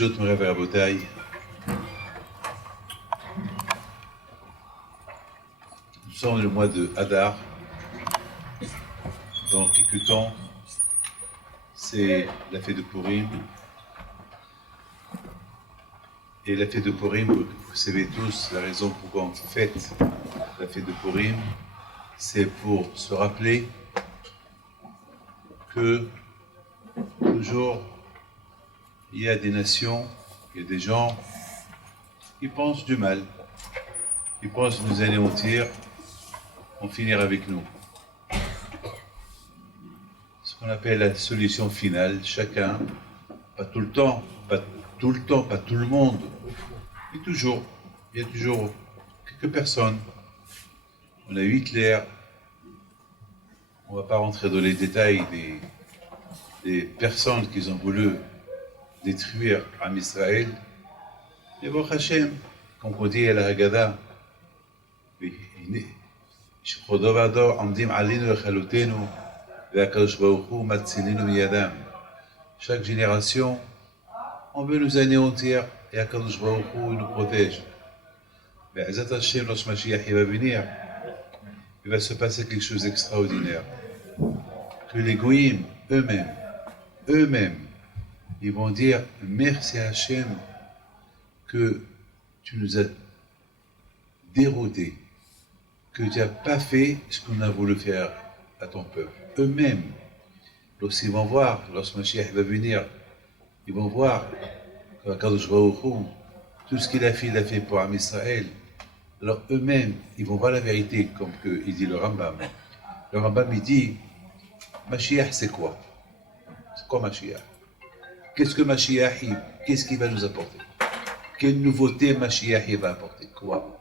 Breshut Moray Rabotai. Nous sommes le mois de Hadar. Dans quelques temps, c'est la fête de Purim. Et la fête de Purim, vous savez tous la raison pourquoi on fête la fête de Purim, c'est pour se rappeler que toujours il y a des nations, il y a des gens qui pensent du mal, qui pensent nous anéantir, en finir avec nous. Ce qu'on appelle la solution finale, chacun, pas tout le temps, pas tout le monde, mais toujours, il y a toujours quelques personnes. On a eu Hitler, on ne va pas rentrer dans les détails des personnes qui ont voulu détruire Am Israël. Mais bon, Hachem, comme on dit à la Haggadah, chaque génération, on veut nous anéantir et Akadosh Baruch Hu nous protège. Mais Azat Hashem, lorsque Mashiach va venir, il va se passer quelque chose d'extraordinaire. Que les goïms eux-mêmes, ils vont dire merci Hashem que tu nous as déroutés, que tu n'as pas fait ce qu'on a voulu faire à ton peuple. Eux-mêmes, lorsqu'ils vont voir, lorsque Mashiach va venir, ils vont voir que Kadosh Baruch Hu, tout ce qu'il a fait pour Am Israël. Alors eux-mêmes, ils vont voir la vérité, comme il dit le Rambam. Le Rambam, il dit, Mashiach, c'est quoi? C'est quoi Mashiach? Qu'est-ce que Mashiach, qu'est-ce qu'il va nous apporter? Quelle nouveauté Mashiach il va apporter? Quoi?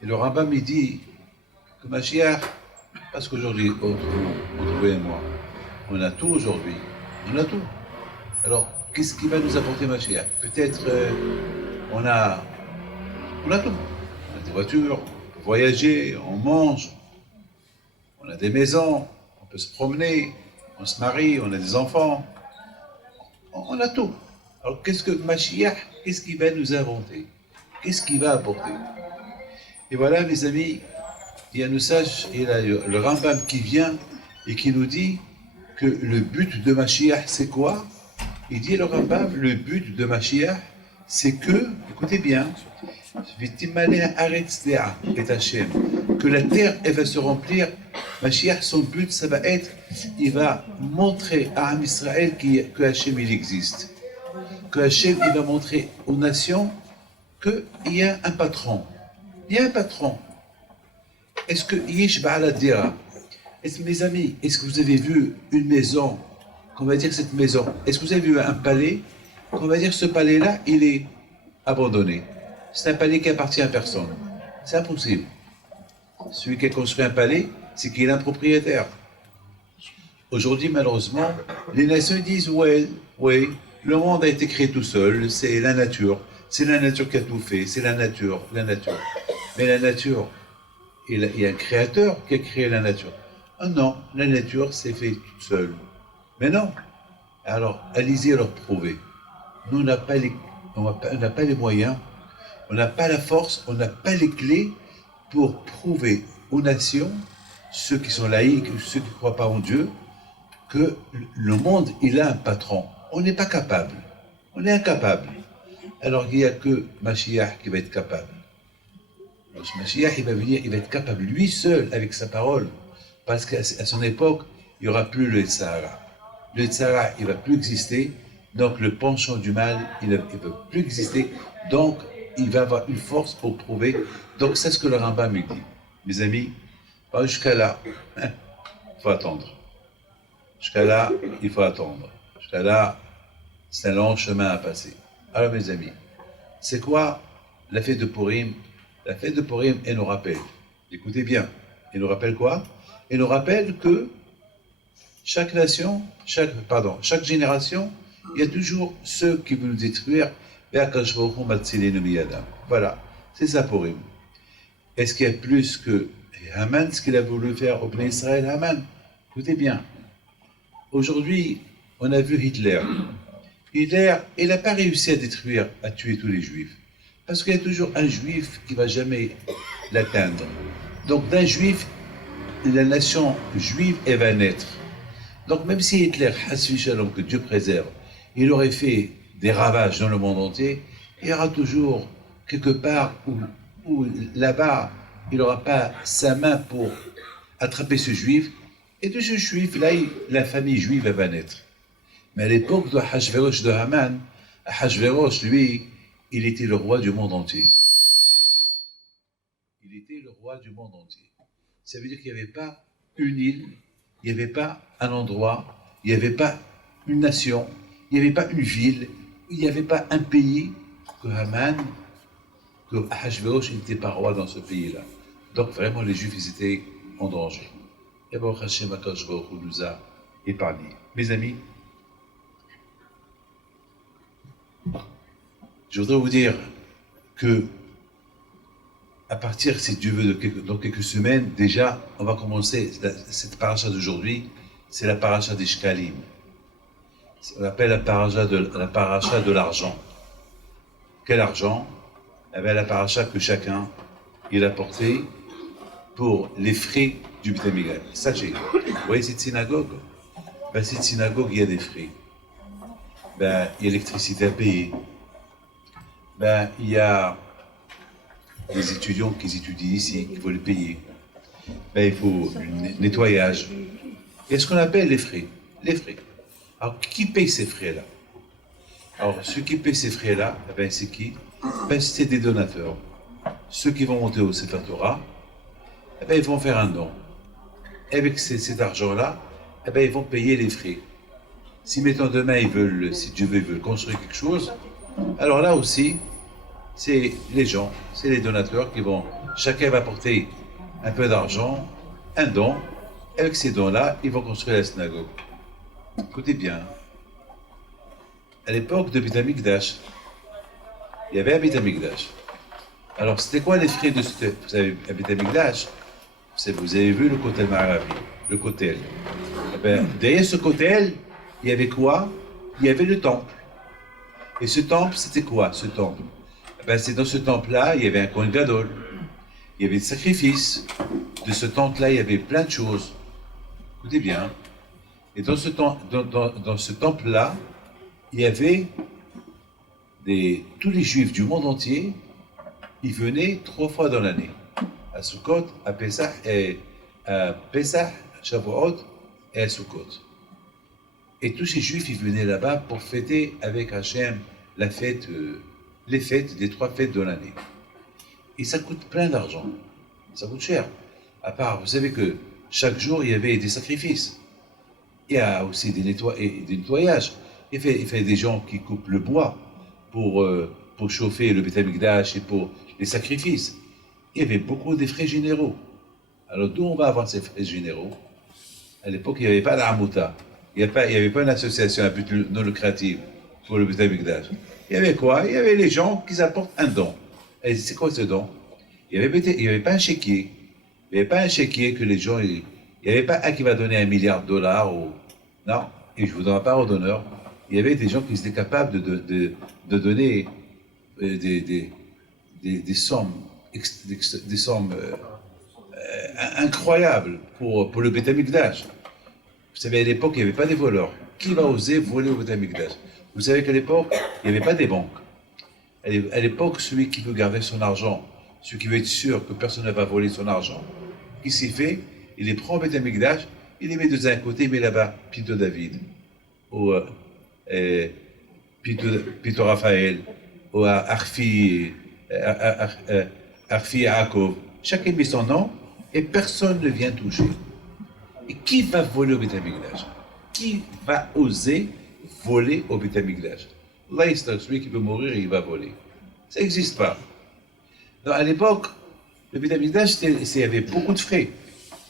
Et le Rambam, il dit que Mashiach, parce qu'aujourd'hui, entre vous et moi, on a tout aujourd'hui, on a tout. Alors, qu'est-ce qui va nous apporter Mashiach? Peut-être on a tout. On a des voitures, on peut voyager, on mange, on a des maisons, on peut se promener, on se marie, on a des enfants, on a tout. Alors qu'est-ce que Mashiach, qu'est-ce qu'il va nous inventer? Qu'est-ce qu'il va apporter? Et voilà mes amis, il y a un sage, il y a le Rambam qui vient et qui nous dit que le but de Mashiach c'est quoi? Il dit le Rambam, le but de Mashiach c'est que, écoutez bien, que la terre elle va se remplir. Mashiach, son but, ça va être, il va montrer à Am Israël que Hachem il existe. Que Hachem il va montrer aux nations qu'il y a un patron. Il y a un patron. Est-ce que Yish Ba'ala Dira? Mes amis, est-ce que vous avez vu une maison, qu'on va dire cette maison, est-ce que vous avez vu un palais, qu'on va dire ce palais-là, il est abandonné? C'est un palais qui appartient à personne. C'est impossible. Celui qui a construit un palais, c'est qu'il est un propriétaire. Aujourd'hui, malheureusement, les nations disent oui, le monde a été créé tout seul, c'est la nature. C'est la nature qui a tout fait, c'est la nature. Mais la nature, il y a un créateur qui a créé la nature. Oh non, la nature s'est fait toute seule. Mais non. Alors, allez-y leur prouver. Nous, on n'a pas les moyens, on n'a pas la force, on n'a pas les clés pour prouver aux nations, ceux qui sont laïcs, ceux qui ne croient pas en Dieu, que le monde, il a un patron. On n'est pas capable. On est incapable. Alors il n'y a que Mashiach qui va être capable. Alors, Mashiach, il va venir, il va être capable, lui seul, avec sa parole. Parce qu'à son époque, il n'y aura plus le Sahara. Le Sahara, il ne va plus exister. Donc le penchant du mal, il ne peut plus exister. Donc il va avoir une force pour prouver. Donc c'est ce que le Rambam me dit. Mes amis, jusqu'à là, il faut attendre. Jusqu'à là, il faut attendre. Jusqu'à là, c'est un long chemin à passer. Alors mes amis, c'est quoi la fête de Purim? La fête de Purim, elle nous rappelle, écoutez bien, elle nous rappelle quoi? Elle nous rappelle que chaque nation, chaque génération, il y a toujours ceux qui veulent nous détruire. Voilà, c'est ça Purim. Est-ce qu'il y a plus que Haman, ce qu'il a voulu faire au peuple d'Israël, Haman? Écoutez bien, aujourd'hui, on a vu Hitler. il n'a pas réussi à tuer tous les juifs. Parce qu'il y a toujours un juif qui ne va jamais l'atteindre. Donc d'un juif, la nation juive, elle va naître. Donc même si Hitler, Hasfi Shalom, que Dieu préserve, il aurait fait des ravages dans le monde entier, il y aura toujours quelque part où là-bas, il n'aura pas sa main pour attraper ce juif, et de ce juif-là, la famille juive elle va naître. Mais à l'époque de Hachvérosh de Haman, Hachvérosh, lui, il était le roi du monde entier. Il était le roi du monde entier. Ça veut dire qu'il n'y avait pas une île, il n'y avait pas un endroit, il n'y avait pas une nation, il n'y avait pas une ville, il n'y avait pas un pays que Haman, que Hachvérosh n'était pas roi dans ce pays-là. Donc vraiment les Juifs, ils étaient en danger. Et Baruch Hashem HaKadosh Baruch Hu nous a épargnés. Mes amis, je voudrais vous dire que à partir, si Dieu veut, dans quelques semaines, déjà, on va commencer cette paracha d'aujourd'hui, c'est la paracha des Shkalim. On appelle la paracha de l'argent. Quel argent? Eh bien, la paracha que chacun il a porté pour les frais du Beth Amikdash. Sachez, vous voyez cette synagogue? Ben, cette synagogue, il y a des frais. Ben, il y a l'électricité à payer. Ben, il y a les étudiants qui étudient ici, il faut les payer. Ben, il faut le nettoyage. Il y a ce qu'on appelle les frais. Les frais. Alors, qui paye ces frais-là? Alors, ceux qui payent ces frais-là, eh ben, c'est qui? Ben, c'est des donateurs. Ceux qui vont monter au Sefer Torah, eh ben, ils vont faire un don. Et avec cet argent-là, eh ben, ils vont payer les frais. Si, mettons, demain, si Dieu veut, ils veulent construire quelque chose, alors là aussi, c'est les gens, c'est les donateurs qui vont, chacun va apporter un peu d'argent, un don, et avec ces dons-là, ils vont construire la synagogue. Écoutez bien, à l'époque de Beth Amikdash, il y avait un Beth Amikdash. Alors, c'était quoi les frais de ce... Vous savez, à Beth Amikdash, vous avez vu le Kotel Ma'aravi, le Kotel. Eh bien, derrière ce Kotel, il y avait quoi? Il y avait le temple. Et ce temple, c'était quoi, ce temple? Eh bien, c'est dans ce temple-là, il y avait un Kohen Gadol. Il y avait des sacrifices. De ce temple-là, il y avait plein de choses. Écoutez bien. Et dans ce temple-là, il y avait tous les Juifs du monde entier, ils venaient 3 fois dans l'année. À Sukkot, à Pesach, à Shavuot et à Sukkot. Et tous ces Juifs, ils venaient là-bas pour fêter avec Hachem les fêtes des 3 fêtes de l'année. Et ça coûte plein d'argent. Ça coûte cher. À part, vous savez que chaque jour, il y avait des sacrifices. Il y a aussi des nettoyages. Il fait des gens qui coupent le bois pour chauffer le Beth Amikdash et pour les sacrifices. Il y avait beaucoup de frais généraux. Alors d'où on va avoir ces frais généraux? À l'époque, il n'y avait pas d'Amouta. Il n'y avait pas une association à but non lucratif pour le Beth Amikdash. Il y avait quoi? Il y avait les gens qui apportent un don. Et c'est quoi ce don? Il n'y avait pas un chéquier. Il n'y avait pas un chéquier que les gens... Il n'y avait pas un qui va donner $1 milliard ou... Non, et je vous donne la parole d'honneur. Il y avait des gens qui étaient capables de donner des sommes, incroyables pour le Beth Amikdash. Vous savez, à l'époque, il n'y avait pas des voleurs. Qui va oser voler au Beth Amikdash? Vous savez qu'à l'époque, il n'y avait pas des banques. À l'époque, celui qui veut garder son argent, celui qui veut être sûr que personne ne va voler son argent, qu'est-ce qu'il fait? Il les prend au Beth Amikdash, il les met de un côté, il met là-bas Pito David, ou Pito Raphaël, ou Arfi Yaakov. Chacun met son nom et personne ne vient toucher. Et qui va voler au Beth Amikdash? Qui va oser voler au Beth Amikdash? Là, celui qui veut mourir, il va voler. Ça n'existe pas. Donc, à l'époque, le Beth Amikdash, il y avait beaucoup de frais.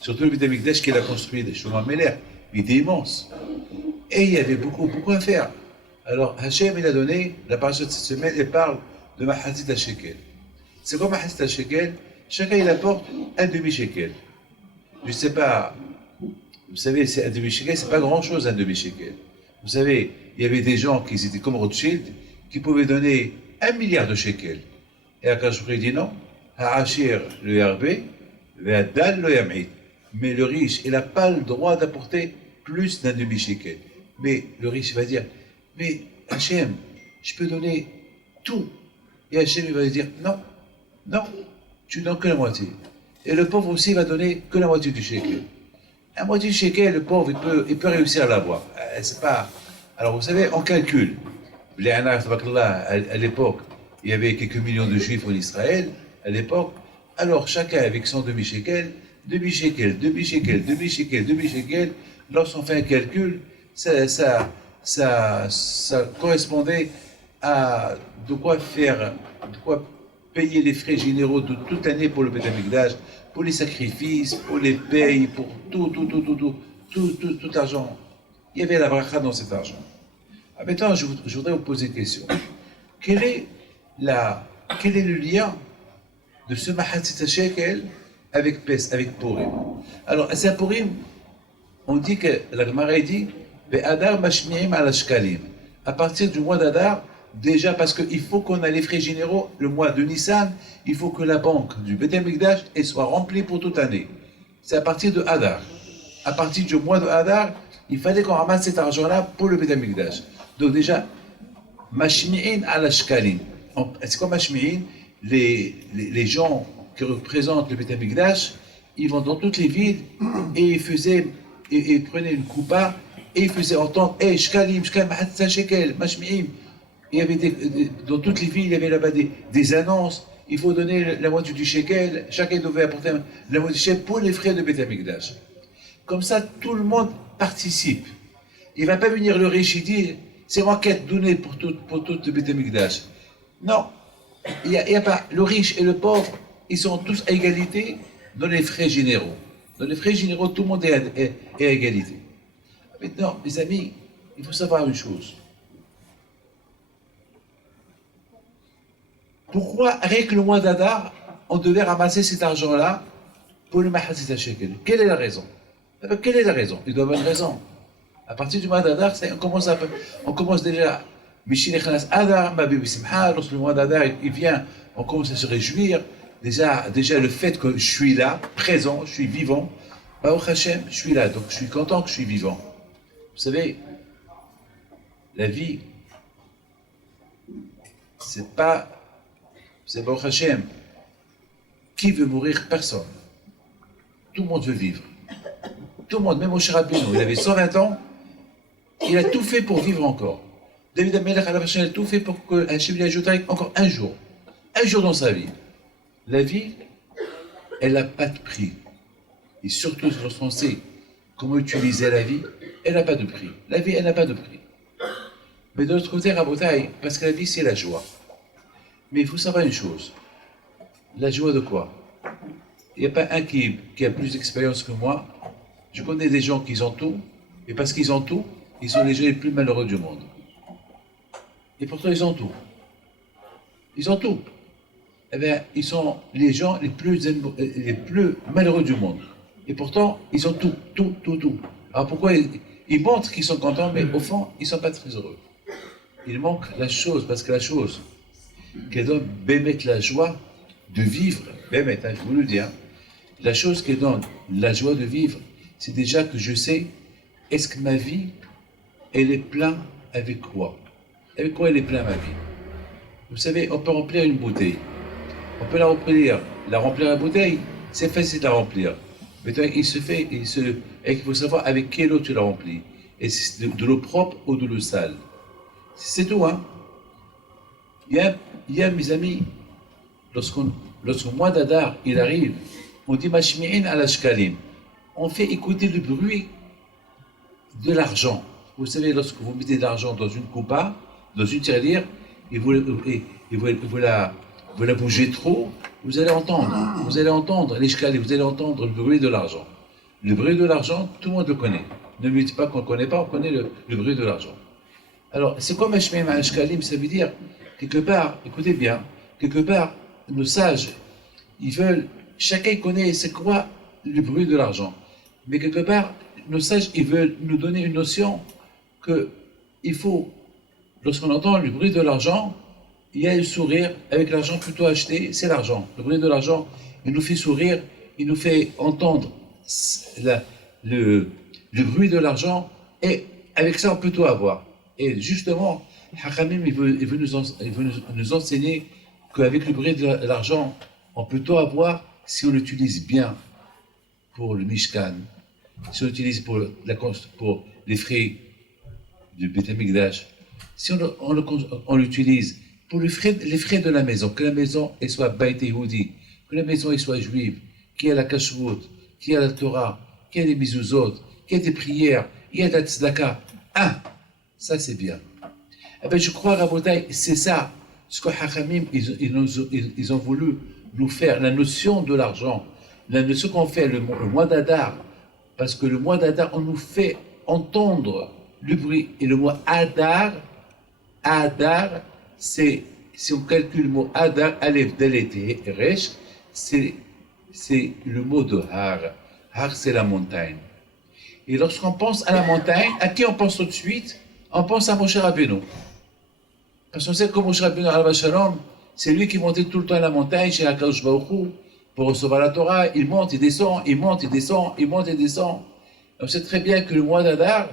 Surtout le Beth Amikdash qu'il a construit de Shlomo Meler. Il était immense. Et il y avait beaucoup à faire. Alors, Hachem, il a donné, la paracha de cette semaine, elle parle de Mahatit HaShekel. C'est quoi Mahatit HaShekel? Chacun, il apporte un demi-shekel. Je ne sais pas, vous savez, c'est un demi-shekel, c'est pas grand-chose, un demi-shekel. Vous savez, il y avait des gens qui étaient comme Rothschild, qui pouvaient donner 1 milliard de shekels. Et Akash dit non, Ha'ashir le yarbé, Ve'adal le yam'id. Mais le riche, il n'a pas le droit d'apporter plus d'un demi-shekel. Mais le riche va dire, mais Hachem, je peux donner tout. Et Hachem il va dire, non, non, tu donnes que la moitié. Et le pauvre aussi va donner que la moitié du shekel. La moitié du shekel, le pauvre, il peut réussir à l'avoir. C'est pas... Alors vous savez, on calcule. À l'époque, il y avait quelques millions de juifs en Israël, à l'époque. Alors chacun avec son demi-shekel, demi-shekel, demi-shekel, demi-shekel, demi-shekel, lorsqu'on fait un calcul, ça correspondait à de quoi payer les frais généraux de toute l'année pour le Beth Amikdash, pour les sacrifices, pour les payes, pour tout l'argent. Il y avait la bracha dans cet argent. Maintenant, je voudrais vous poser une question. Quel est le lien de ce Mahatzit Shekel avec Purim? Alors, à Purim, on dit que la Gemara dit Be'adar mashmi'im al shkalim. À partir du mois d'Adar, déjà parce qu'il faut qu'on ait les frais généraux, le mois de Nissan, il faut que la banque du Beth Amikdash soit remplie pour toute l'année. C'est à partir de Adar. À partir du mois de Adar, il fallait qu'on ramasse cet argent-là pour le Beth Amikdash. Donc déjà, mashmi'in al shkalim. C'est quoi mashmi'in? Les gens qui représentent le Beth Amikdash, ils vont dans toutes les villes et ils prenaient une coupa et ils faisaient entendre shkalim, mahatzah shekel, mashmi'im. Il y avait dans toutes les villes, il y avait là-bas des annonces. Il faut donner la moitié du shekel. Chacun devait apporter la moitié du shekel pour les frais de Beth Amikdash. Comme ça, tout le monde participe. Il ne va pas venir le riche et dire c'est moi qui ai donné pour tout le Beth Amikdash. Non. Il y a pas. Le riche et le pauvre, ils sont tous à égalité dans les frais généraux. Dans les frais généraux, tout le monde est à égalité. Maintenant, mes amis, il faut savoir une chose. Pourquoi, avec le mois d'Adar, on devait ramasser cet argent-là pour le Mahatzit Shekel? Quelle est la raison? Quelle est la raison? Il doit y avoir une raison. À partir du mois d'Adar, on commence déjà. Lorsque le mois d'Adar il vient, on commence à se réjouir. Déjà le fait que je suis là, présent, je suis vivant, Baruch Hashem, je suis là, donc je suis content que je suis vivant. Vous savez, la vie, c'est Baruch Hashem. Qui veut mourir? Personne. Tout le monde veut vivre. Tout le monde, même Moshe Rabbeinu, il avait 120 ans, il a tout fait pour vivre encore. David HaMelech il a tout fait pour que Hachem lui ajoute encore un jour dans sa vie. La vie, elle n'a pas de prix. Et surtout lorsqu'on sait comment utiliser la vie, elle n'a pas de prix. La vie, elle n'a pas de prix. Mais de l'autre côté, Rabotai, parce que la vie, c'est la joie. Mais il faut savoir une chose. La joie de quoi? Il n'y a pas un qui a plus d'expérience que moi. Je connais des gens qui ont tout, et parce qu'ils ont tout, ils sont les gens les plus malheureux du monde. Et pourtant, ils ont tout. Ils ont tout. Eh bien, ils sont les gens les plus malheureux du monde. Et pourtant, ils ont tout. Alors pourquoi ils montrent qu'ils sont contents, mais au fond, ils ne sont pas très heureux. Il manque la chose, parce que la chose qui donne bémettre la joie de vivre, bémettre, je vous le dis, la chose qui donne la joie de vivre, c'est déjà que je sais, est-ce que ma vie, elle est pleine avec quoi? Avec quoi elle est pleine ma vie? Vous savez, on peut remplir une bouteille. On peut la remplir la bouteille, c'est facile de la remplir. Mais il faut savoir avec quelle eau tu la remplis. Et c'est de l'eau propre ou de l'eau sale. C'est tout, hein. Il y a, mes amis, lorsqu'au mois d'Adar, il arrive, on dit Mashmi'in al shkalim. On fait écouter le bruit de l'argent. Vous savez, lorsque vous mettez de l'argent dans une coupa, dans une tirelire, et vous la bougez trop, vous allez entendre les shkalim, vous allez entendre le bruit de l'argent. Le bruit de l'argent, tout le monde le connaît. Ne me dites pas qu'on ne connaît pas, on connaît le bruit de l'argent. Alors, c'est quoi Mashmi'in al shkalim? Ça veut dire, quelque part, écoutez bien, quelque part, nos sages, ils veulent, chacun connaît c'est quoi le bruit de l'argent. Mais quelque part, nos sages, ils veulent nous donner une notion que il faut, lorsqu'on entend le bruit de l'argent, il y a le sourire. Avec l'argent plutôt acheté, c'est l'argent. Le bruit de l'argent, il nous fait sourire, il nous fait entendre le, le bruit de l'argent, et avec ça, on peut tout avoir. Et justement, Hakamim, il veut nous enseigner qu'avec le bruit de l'argent, on peut tout avoir si on l'utilise bien pour le Mishkan, si on l'utilise pour les frais du Beth Amikdash, si on l'utilise pour les frais de la maison, que la maison elle soit Beit Yehudi, que la maison elle soit juive, qu'il y ait la kashrut, qu'il y ait la Torah, qu'il y ait des mizuzot, qu'il y ait des prières, il y ait de la tzedaka. Ça c'est bien. Eh bien, je crois, Rabotai, c'est ça, ce que Hachamim, ils ont voulu nous faire, la notion de l'argent, la notion qu'on fait le mois d'Adar, parce que le mois d'Adar, on nous fait entendre le bruit, et le mot Adar, c'est, si on calcule le mot Adar, Aleph, Dalet et Resh, c'est le mot de Har. Har, c'est la montagne. Et lorsqu'on pense à la montagne, à qui on pense tout de suite? On pense à Moshe Rabbeinu. Parce qu'on sait que Moshe Rabbeinu, Alav Shalom, c'est lui qui montait tout le temps à la montagne chez Akadosh Baruch Hu pour recevoir la Torah. Il monte, il descend, il monte, il descend, il monte et descend. On sait très bien que le mois d'Adar,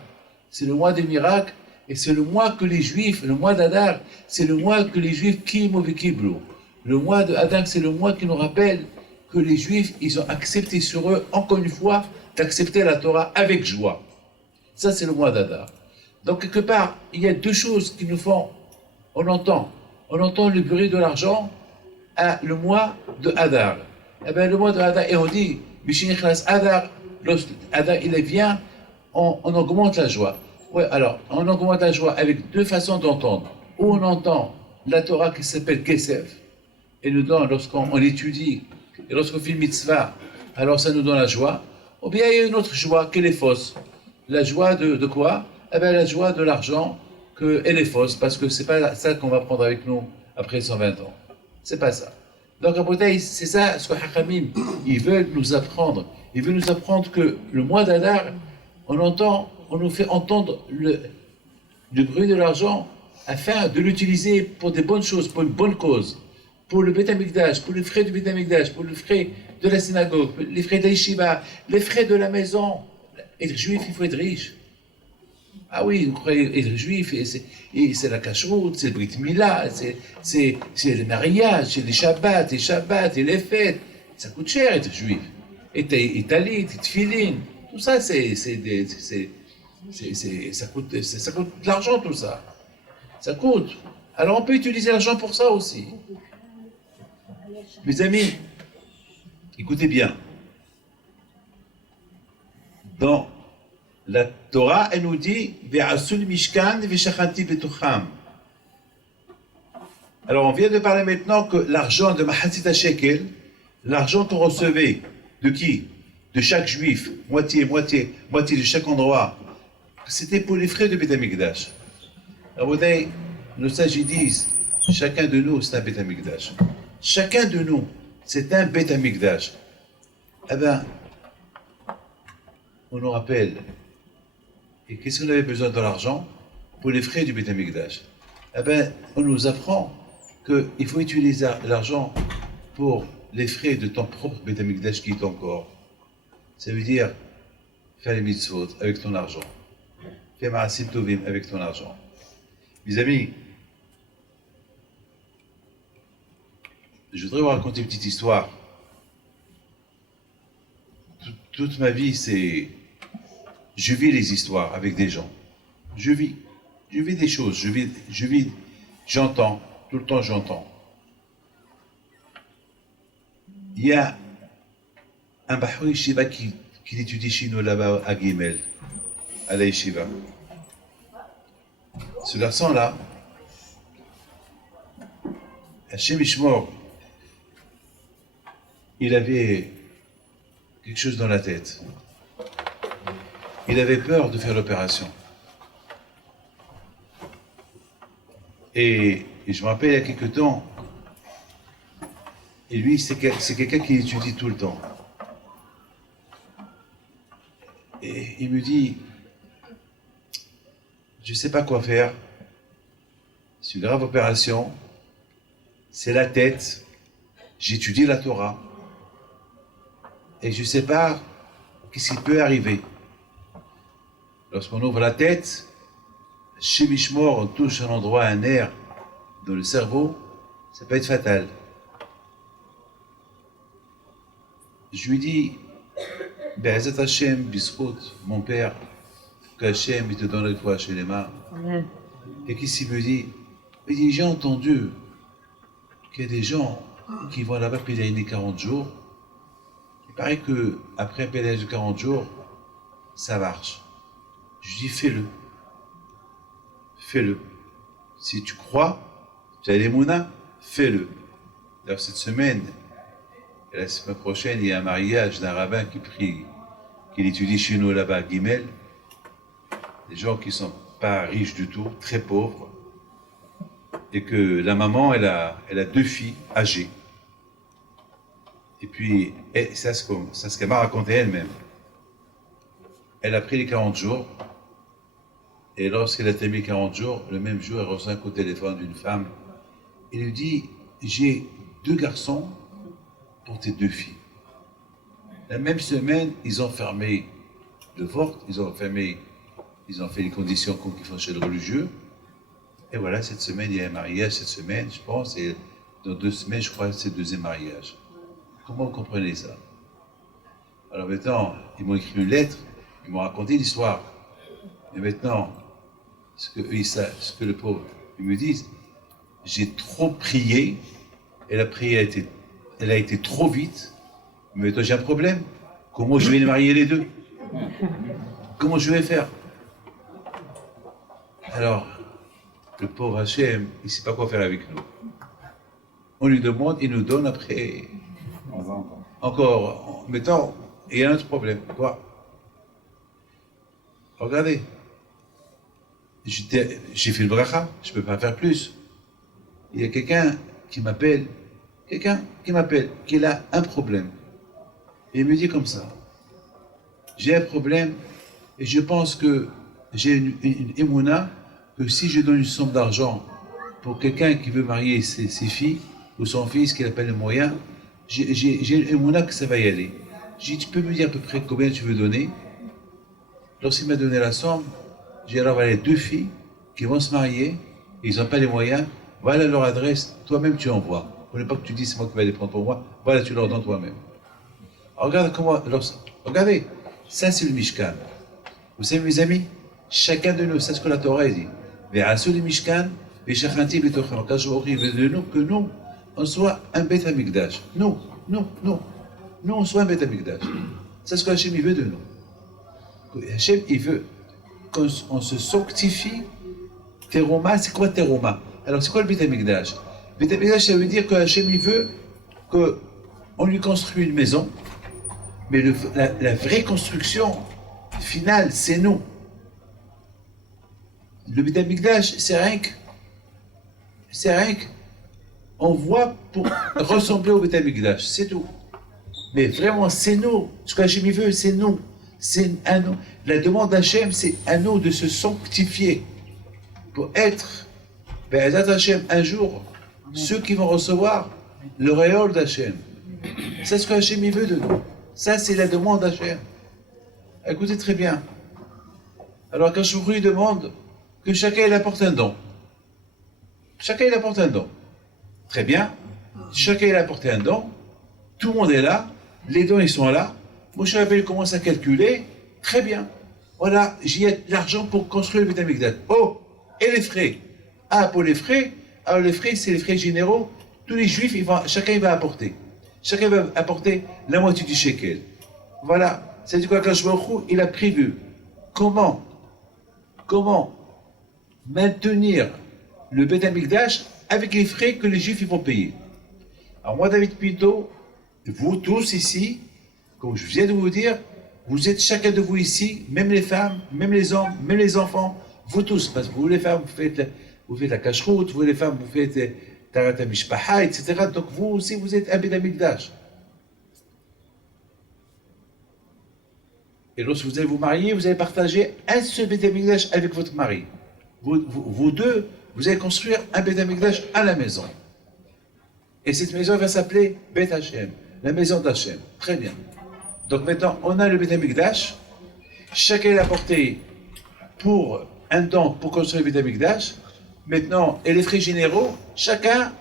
c'est le mois des miracles, et c'est le mois que les Juifs, le mois d'Adar, c'est le mois que les Juifs kimo v'kiblu. Le mois d'Adar, c'est le mois qui nous rappelle que les Juifs, ils ont accepté sur eux, encore une fois, d'accepter la Torah avec joie. Ça, c'est le mois d'Adar. Donc, quelque part, il y a deux choses qui nous font, on entend le bruit de l'argent à le mois de Adar. Eh bien, le mois de Adar, et on dit, Mishinichlas Adar, lorsque Adar, il vient, on augmente la joie. Ouais, alors, on augmente la joie avec deux façons d'entendre. Ou on entend la Torah qui s'appelle Kesef, et nous donne, lorsqu'on l'étudie, et lorsqu'on fait mitzvah, alors ça nous donne la joie. Ou bien il y a une autre joie qui est fausse. La joie de quoi? Eh bien, la joie de l'argent, elle est fausse, parce que c'est pas ça qu'on va prendre avec nous après 120 ans. C'est pas ça. Donc, à Bouteille, c'est ça ce que Hakamim, ils veulent nous apprendre. Ils veulent nous apprendre que le mois d'Adar, on nous fait entendre le bruit de l'argent afin de l'utiliser pour des bonnes choses, pour une bonne cause, pour le Beth Amikdash, pour les frais du Beth Amikdash, pour les frais de la synagogue, les frais d'Aïshiva, les frais de la maison. Être juif, il faut être riche. Ah oui, vous croyez être juif, et c'est la kashrut, c'est le Brit Mila, c'est le mariage, c'est les Shabbats, et les fêtes. Ça coûte cher être juif. Et talit, et tfilin, tout ça, ça coûte de l'argent, tout ça. Ça coûte. Alors on peut utiliser l'argent pour ça aussi. Mes amis, écoutez bien. Dans la Torah, elle nous dit Ve'asul mishkan ve'shachanti betucham. Alors, on vient de parler maintenant que l'argent de Mahatzit HaShekel, l'argent qu'on recevait, de qui? De chaque juif, moitié de chaque endroit, c'était pour les frais de Beth Amikdash. Alors, nos sages disent chacun de nous, c'est un Beth Amikdash. Chacun de nous, c'est un Beth Amikdash. Eh bien, on nous rappelle. Et qu'est-ce qu'on avait besoin de l'argent pour les frais du Beth Amikdash? Eh bien, on nous apprend qu'il faut utiliser l'argent pour les frais de ton propre Beth Amikdash qui est ton corps. Ça veut dire faire les mitzvot avec ton argent. Faire ma'asim tovim avec ton argent. Mes amis, je voudrais vous raconter une petite histoire. Toute ma vie, je vis les histoires avec des gens. Je vis des choses. J'entends. Tout le temps, j'entends. Il y a un Bahou Yeshiva qui étudie chez nous là-bas à Gimel, à la Yeshiva. Ce garçon-là, Hashem Ishmor, il avait quelque chose dans la tête. Il avait peur de faire l'opération. Et je me rappelle il y a quelque temps, et lui, c'est quelqu'un qui étudie tout le temps. Et il me dit, je ne sais pas quoi faire. C'est une grave opération. C'est la tête. J'étudie la Torah. Et je ne sais pas qu'est-ce qui peut arriver. Lorsqu'on ouvre la tête, chez Mishmor, on touche un endroit, un nerf dans le cerveau, ça peut être fatal. Je lui dis, Be'ezat Hashem, Bisrout, mon père, que Hashem, il te donne le foi chez les mains. Et qu'est-ce qu'il me dit? Il dit, j'ai entendu qu'il y a des gens qui vont là-bas pèleriner 40 jours. Il paraît qu'après un pèlerinage de 40 jours, ça marche. Je lui dis, fais-le. Fais-le. Si tu crois, tu as les mounas, fais-le. D'ailleurs, cette semaine, et la semaine prochaine, il y a un mariage d'un rabbin qui prie, qui étudie chez nous là-bas à Guimel. Des gens qui ne sont pas riches du tout, très pauvres. Et que la maman, elle a 2 filles âgées. Et puis, c'est ce qu'elle m'a raconté elle-même. Elle a pris les 40 jours. Et lorsqu'elle a terminé 40 jours, le même jour, elle reçoit un coup de téléphone d'une femme. Elle lui dit, j'ai 2 garçons pour tes 2 filles. La même semaine, ils ont fermé le fort, ils ont fait les conditions qu'ils font chez le religieux. Et voilà, cette semaine, il y a un mariage, cette semaine, je pense, et dans 2 semaines, je crois, c'est le 2e mariage. Comment vous comprenez ça? Alors maintenant, ils m'ont écrit une lettre, ils m'ont raconté l'histoire. Et maintenant, ce que le pauvre, ils me disent, j'ai trop prié, et la prière elle a été trop vite, mais maintenant j'ai un problème. Comment je vais les marier les 2? Comment je vais faire? Alors, le pauvre Hachem, il ne sait pas quoi faire avec nous. On lui demande, il nous donne après. Encore, maintenant, il y a un autre problème. Quoi? Regardez. J'ai fait le bracha, je ne peux pas faire plus. Il y a quelqu'un qui m'appelle, qu'il a un problème. Et il me dit comme ça, j'ai un problème et je pense que j'ai une émouna que si je donne une somme d'argent pour quelqu'un qui veut marier ses filles ou son fils, qu'il appelle le moyen, j'ai une émouna que ça va y aller. J'ai dit, tu peux me dire à peu près combien tu veux donner? Lorsqu'il m'a donné la somme, j'ai dit, alors voilà, les 2 filles qui vont se marier, ils n'ont pas les moyens, voilà leur adresse, toi-même tu envoies. Il ne faut pas que tu dises, c'est moi qui vais les prendre pour moi, voilà, tu leur donnes toi-même. Regarde comment, regardez, ça c'est le Mishkan. Vous savez mes amis, chacun de nous, c'est ce que la Torah dit. Mais à ce Mishkan, les Shachantim et Tochan, quand je veut de nous, que nous, on soit un Beth Amikdash. Nous, on soit un Beth Amikdash. C'est ce que Hachem il veut de nous. Hachem il veut qu'on se sanctifie. Teroma, c'est quoi Teroma? Alors c'est quoi le Beth Amikdash? Beth Amikdash, ça veut dire que Hachem il veut qu'on lui construit une maison, mais la vraie construction finale, c'est nous. Le Beth Amikdash, c'est rien que on voit pour ressembler au Beth Amikdash, c'est tout. Mais vraiment, c'est nous. Ce qu'Hachem veut, c'est nous. C'est à nous. La demande d'Hachem, c'est à nous de se sanctifier pour être, Be'ezat Hachem, un jour, ceux qui vont recevoir le réol d'Hachem. C'est ce que Hachem veut de nous. Ça, c'est la demande d'Hachem. Écoutez très bien. Alors, quand je vous demande que chacun il apporte un don. Chacun il apporte un don. Très bien. Chacun il a apporté un don. Tout le monde est là. Les dons ils sont là. Moshe Rabbeinu commence à calculer. Très bien. Voilà, j'y ai l'argent pour construire le Beth Amikdash. Oh, et les frais. Ah, pour les frais. Alors les frais, c'est les frais généraux. Tous les juifs, chacun il va apporter. Chacun va apporter la moitié du shekel. Voilà. C'est du quoi quand je il a prévu comment maintenir le Beth Amikdash avec les frais que les Juifs ils vont payer. Alors moi, David Pinto, vous tous ici, comme je viens de vous dire, vous êtes chacun de vous ici, même les femmes, même les hommes, même les enfants, vous tous, parce que vous les femmes, vous faites la cacheroute, vous les femmes, vous faites Tarat Mishpaha, etc. Donc vous aussi, vous êtes un Beth Amikdash. Et lorsque vous allez vous marier, vous allez partager un seul Beth Amikdash avec votre mari. Vous deux, vous allez construire un Beth Amikdash à la maison. Et cette maison va s'appeler Beth Hashem, la maison d'Hashem. Très bien. Donc maintenant, on a le Beth Amikdash. Chacun l'a porté pour un don pour construire le Beth Amikdash. Maintenant, et les frais généraux, chacun,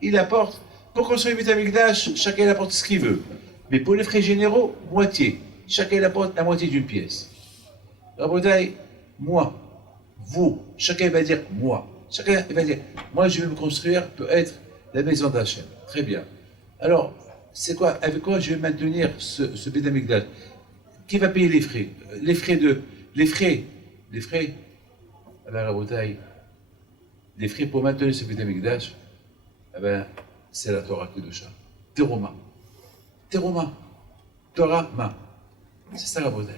il apporte. Pour construire le Beth Amikdash, chacun il apporte ce qu'il veut. Mais pour les frais généraux, moitié. Chacun il apporte la moitié d'une pièce. Rabotai, moi, vous, chacun va dire moi. Chacun va dire, moi je vais me construire pour être la maison d'Hachem. Très bien. Alors, c'est quoi, avec quoi je vais maintenir ce Beth Amikdash? Qui va payer les frais? Les frais, eh bien, Rabotai, les frais pour maintenir ce Beth Amikdash, eh bien, c'est la Torah Kedusha. Teroma. Torah, ma. C'est ça, Rabotai.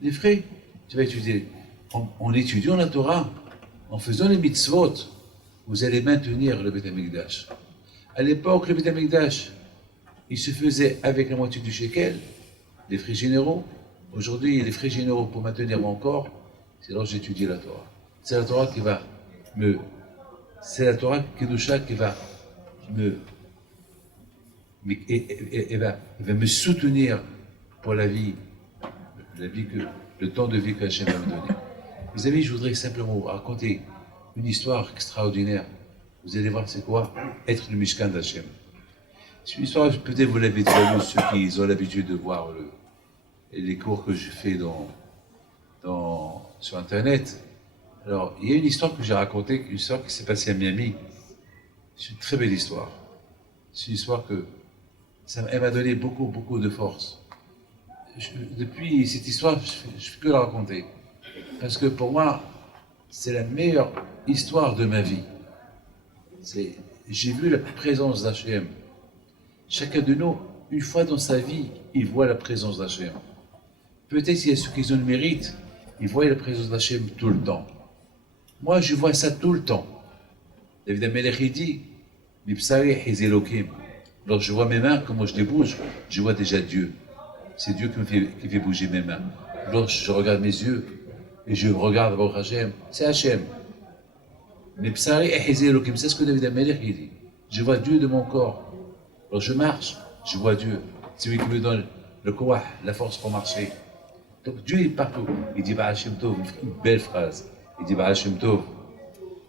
Les frais, tu vas étudier. En étudiant la Torah, en faisant les mitzvot, vous allez maintenir le Beth Amikdash. À l'époque, le Beth Amikdash, il se faisait avec la moitié du shekel, les frais généraux. Aujourd'hui, les frais généraux pour maintenir mon corps, c'est lorsque j'étudie la Torah. C'est la Torah qui va me... C'est la Torah Kedusha qui va me... Et va me soutenir pour la vie le temps de vie que Hachem va me donner. Mes amis, je voudrais simplement vous raconter une histoire extraordinaire. Vous allez voir c'est quoi être le Mishkan d'Hachem. C'est une histoire, peut-être vous l'avez déjà vu, ceux qui ont l'habitude de voir les cours que je fais sur Internet. Alors, il y a une histoire que j'ai racontée, une histoire qui s'est passée à Miami. C'est une très belle histoire. C'est une histoire elle m'a donné beaucoup de force. Depuis cette histoire, je ne fais que la raconter. Parce que pour moi, c'est la meilleure histoire de ma vie. J'ai vu la présence d'Hachem. Chacun de nous, une fois dans sa vie, il voit la présence d'Hachem. Peut-être qu'il y a ceux qui ont le mérite, ils voient la présence d'Hachem tout le temps. Moi, je vois ça tout le temps. David Amelech, il dit, Mipsari Hizelokim. Lorsque je vois mes mains, comment je les bouge, je vois déjà Dieu. C'est Dieu qui fait bouger mes mains. Lorsque je regarde mes yeux, et je regarde Baruch Hashem, c'est Hashem. Mais Psari Elokim, c'est ce que David Amelech dit. Je vois Dieu de mon corps. Lorsque je marche, je vois Dieu. C'est lui qui me donne le kouah, la force pour marcher. Donc Dieu est partout. Il dit Baal Shem Tov, une belle phrase. Il dit Baal Shem Tov.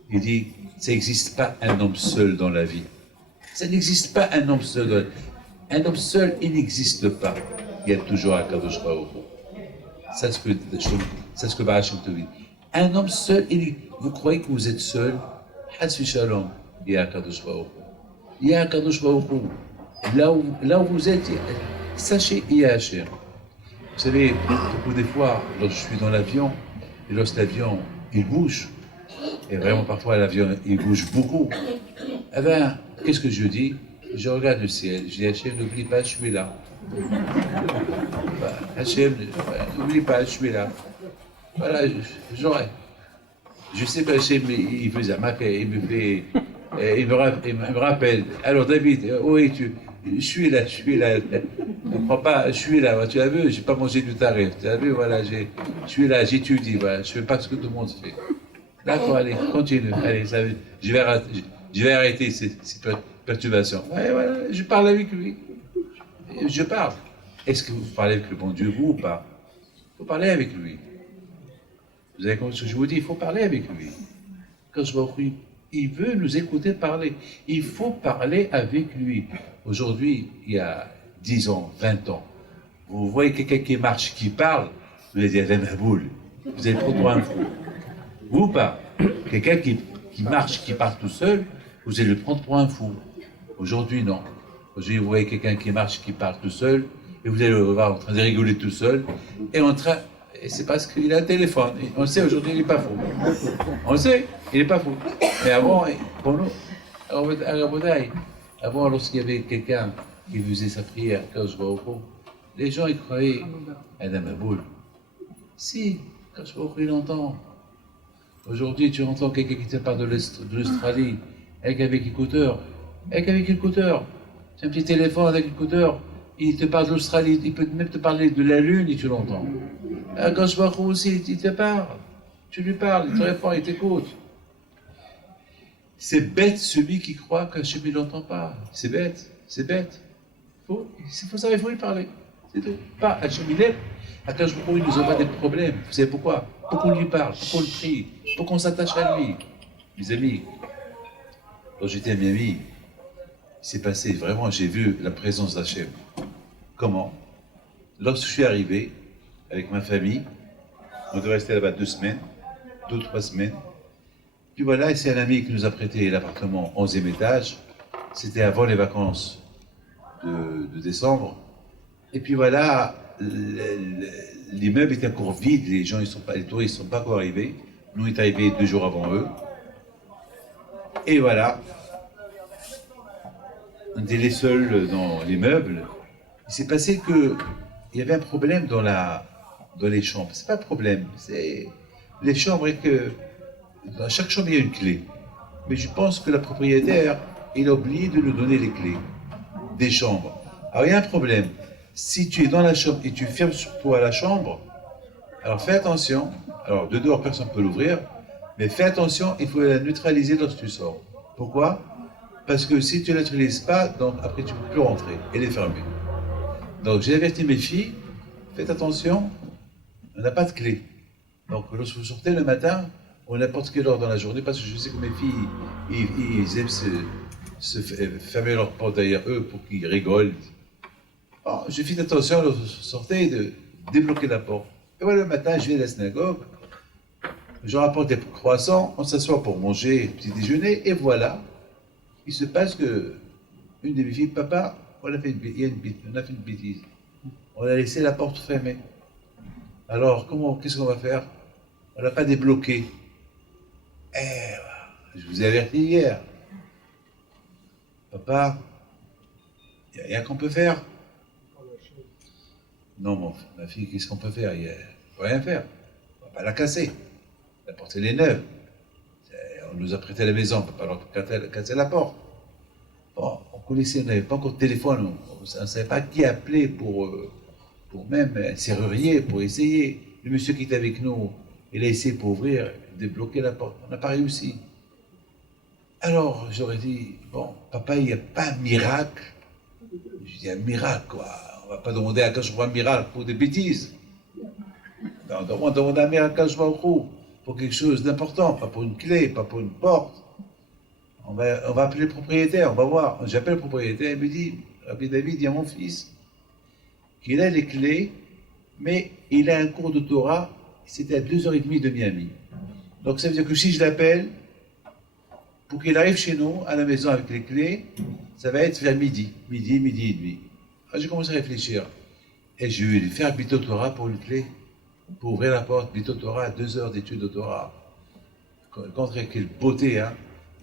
Il dit, ça n'existe pas un homme seul dans la vie. Ça n'existe pas un homme seul dans la vie. Un homme seul, il n'existe pas. Il y a toujours un Kadosh Baruch Hu. C'est ce que Baal Shem Tov dit. Un homme seul, vous croyez que vous êtes seul? Hasvi Shalom, il y a un Kadosh Baruch Hu. Il y a un Kadosh Baruch Hu. Là où vous êtes, sachez, il y a Hachem. Vous savez, beaucoup des fois, lorsque je suis dans l'avion, et lorsque l'avion, il bouge, et vraiment parfois l'avion, il bouge beaucoup, eh bien, qu'est-ce que je dis? Je regarde le ciel, je dis Hachem, n'oublie pas, je suis là. Hachem, n'oublie pas, je suis là. Voilà, j'aurais. Je sais qu'Hachem, il faisait il me rappelle. Alors David, où es-tu? Je suis là. Ne crois pas, je suis là. Tu as vu, j'ai pas mangé du tarif. Tu as vu, voilà, je suis là, j'étudie. Voilà, je fais pas ce que tout le monde fait. D'accord, allez, continue. Allez, je vais arrêter ces perturbations. Ouais, voilà, je parle avec lui. Je parle. Est-ce que vous parlez avec le bon Dieu, vous ou pas? Il faut parler avec lui. Vous avez compris ce que je vous dis? Il faut parler avec lui. Quand je vois il veut nous écouter parler. Il faut parler avec lui. Aujourd'hui, il y a 10 ans, 20 ans, vous voyez quelqu'un qui marche, qui parle, vous allez dire, vous allez prendre pour un fou. Vous ou pas? Quelqu'un qui marche, qui parle tout seul, vous allez le prendre pour un fou. Aujourd'hui, non. Aujourd'hui, vous voyez quelqu'un qui marche, qui parle tout seul, et vous allez le voir en train de rigoler tout seul, et c'est parce qu'il a un téléphone. On le sait, aujourd'hui, il n'est pas fou. On le sait, il n'est pas fou. Mais avant, pour nous, à Rabotai, avant, lorsqu'il y avait quelqu'un qui faisait sa prière, les gens, ils croyaient à Adam Aboul. Si, quand il entend. Aujourd'hui, tu entends quelqu'un qui te parle de l'Australie, avec écouteur. C'est un petit téléphone avec écouteur. Il te parle de l'Australie, il peut même te parler de la Lune et tu l'entends. À Gauche aussi, il te parle. Tu lui parles, il te répond, il t'écoute. C'est bête celui qui croit qu'Hachem ne l'entend pas. C'est bête, c'est bête. Il faut savoir, il faut lui parler. C'est tout. Pas Hachem il est. Akash Baruch Hu, il nous envoie des problèmes. Vous savez pourquoi? Pour qu'on lui parle, pour qu'on le prie, pour qu'on s'attache à lui. Mes amis, quand j'étais à Miami, il s'est passé, vraiment, j'ai vu la présence d'Hachem. Comment? Lorsque je suis arrivé avec ma famille, on devait rester là-bas 2 semaines, 2 ou 3 semaines. Puis voilà, et c'est un ami qui nous a prêté l'appartement 11e étage. C'était avant les vacances de décembre. Et puis voilà, l'immeuble était encore vide, les touristes ne sont pas encore arrivés. Nous, on est arrivés 2 jours avant eux. Et voilà, on était les seuls dans l'immeuble. Il s'est passé qu'il y avait un problème dans les chambres. C'est pas un problème, c'est les chambres et que dans chaque chambre il y a une clé. Mais je pense que la propriétaire, il a oublié de nous donner les clés des chambres. Alors il y a un problème. Si tu es dans la chambre et tu fermes sur toi la chambre, alors fais attention. Alors de dehors personne ne peut l'ouvrir, mais fais attention, il faut la neutraliser lorsque tu sors. Pourquoi? Parce que si tu ne la neutralises pas, donc après tu ne peux plus rentrer. Elle est fermée. Donc j'ai averti mes filles, faites attention, on n'a pas de clé. Donc lorsque vous sortez le matin, ou n'importe quelle heure dans la journée, parce que je sais que mes filles, ils aiment se fermer leur porte derrière eux pour qu'ils rigolent. Bon, j'ai fait attention lorsque vous sortez de débloquer la porte. Et voilà, le matin, je vais à la synagogue, je rapporte des croissants, on s'assoit pour manger petit déjeuner, et voilà, il se passe que une de mes filles, papa, on a fait une bêtise. On a laissé la porte fermée. Alors, qu'est-ce qu'on va faire? On n'a pas débloqué. Je vous ai averti hier. Papa, il n'y a rien qu'on peut faire. Non, ma fille, qu'est-ce qu'on peut faire? Il ne faut rien faire. On ne va pas la casser. La porte, elle est neuve. On nous a prêté la maison, on ne peut pas leur casser la porte. Bon, on n'avait pas encore de téléphone, on ne savait pas qui appeler pour même un serrurier, pour essayer. Le monsieur qui était avec nous, il a essayé pour ouvrir, débloquer la porte. On n'a pas réussi. Alors, j'aurais dit, bon, papa, il n'y a pas un miracle. Je dis, un miracle, quoi. On ne va pas demander à Akash un miracle pour des bêtises. Non, on demande un miracle à Akash pour quelque chose d'important, pas pour une clé, pas pour une porte. On va appeler le propriétaire, on va voir. J'appelle le propriétaire, il me dit, Rabbi David, il y a mon fils, qu'il a les clés, mais il a un cours de Torah, c'était à 2h30 de Miami. Donc ça veut dire que si je l'appelle, pour qu'il arrive chez nous, à la maison avec les clés, ça va être vers midi et demi. Alors j'ai commencé à réfléchir. Et je vais lui faire Bito Torah pour une clé, pour ouvrir la porte, Bito Torah, 2 heures d'études de Torah. Quelle beauté, hein,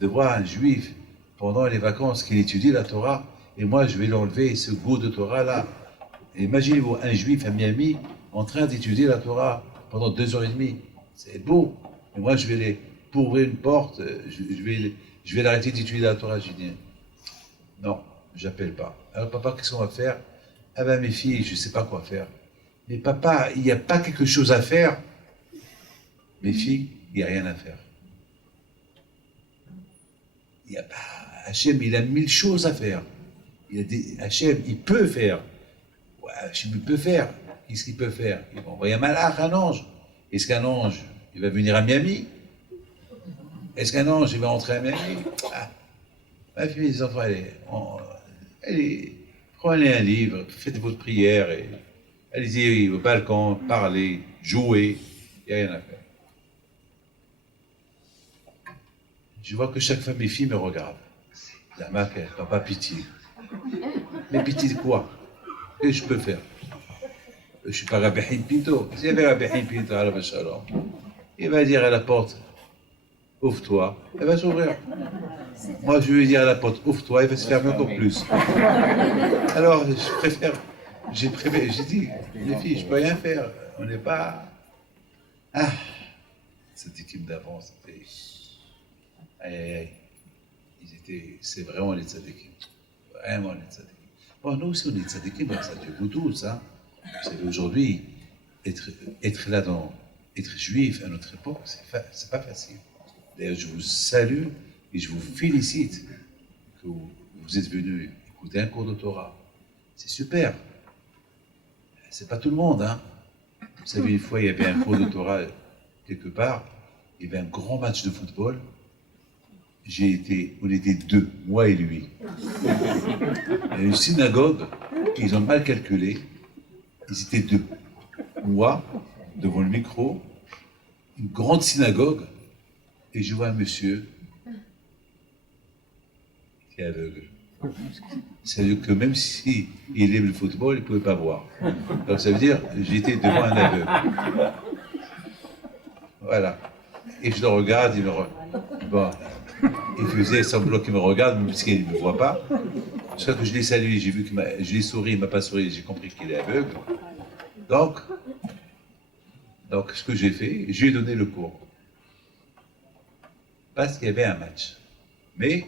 de voir un juif pendant les vacances qu'il étudie la Torah, et moi je vais l'enlever ce goût de Torah là. Imaginez-vous un juif à Miami en train d'étudier la Torah pendant 2h30. C'est beau. Et moi pour ouvrir une porte, je vais l'arrêter d'étudier la Torah. Je dis non, j'appelle pas. Alors papa, qu'est-ce qu'on va faire? Ah ben mes filles, je ne sais pas quoi faire. Mais papa, il n'y a pas quelque chose à faire. Mes filles, il n'y a rien à faire. Il y a pas. Hachem, il a 1000 choses à faire. Hachem, il peut faire. Ouais, Hachem, il peut faire. Qu'est-ce qu'il peut faire? Il va envoyer un malach, un ange. Est-ce qu'un ange, il va venir à Miami? Est-ce qu'un ange, il va entrer à Miami? Ma fille, les enfants, prenez un livre, faites votre prière, et allez-y au balcon, parlez, jouez. Il n'y a rien à faire. Je vois que chaque fois mes filles me regardent. La marque, papa, pitié. Mais pitié de quoi? Qu'est-ce que je peux faire? Je ne suis pas Rabbi Haïm Pinto. S'il y avait Rabbi Haïm Pinto, il va dire à la porte, ouvre-toi, elle va s'ouvrir. Moi, je vais lui dire à la porte, ouvre-toi, elle va se fermer encore plus. Alors, j'ai dit, les filles, je ne peux rien faire. On n'est pas... Ah, cette équipe d'avant, c'était... Aïe. C'est vraiment les tzadikim. Vraiment les tzadikim. Bon, nous aussi, on est tzadikim, grâce à Dieu, vous tous, hein. Vous savez, aujourd'hui, être là être juif à notre époque, c'est pas facile. D'ailleurs, je vous salue et je vous félicite que vous êtes venus écouter un cours de Torah. C'est super. C'est pas tout le monde, hein. Vous savez, une fois, il y avait un cours de Torah quelque part, il y avait un grand match de football. On était deux, moi et lui. Il y a une synagogue, ils ont mal calculé, ils étaient deux. Moi, devant le micro, une grande synagogue, et je vois un monsieur qui est aveugle. C'est-à-dire que même s'il aime le football, il ne pouvait pas voir. Donc ça veut dire j'étais devant un aveugle. Voilà. Et je le regarde, bon, il faisait semblant qu'il me regarde, même s'il ne me voit pas. Jusqu'à que je l'ai salué, j'ai vu je l'ai souri, il ne m'a pas souri, j'ai compris qu'il est aveugle. Donc, ce que j'ai fait, je lui ai donné le cours. Parce qu'il y avait un match. Mais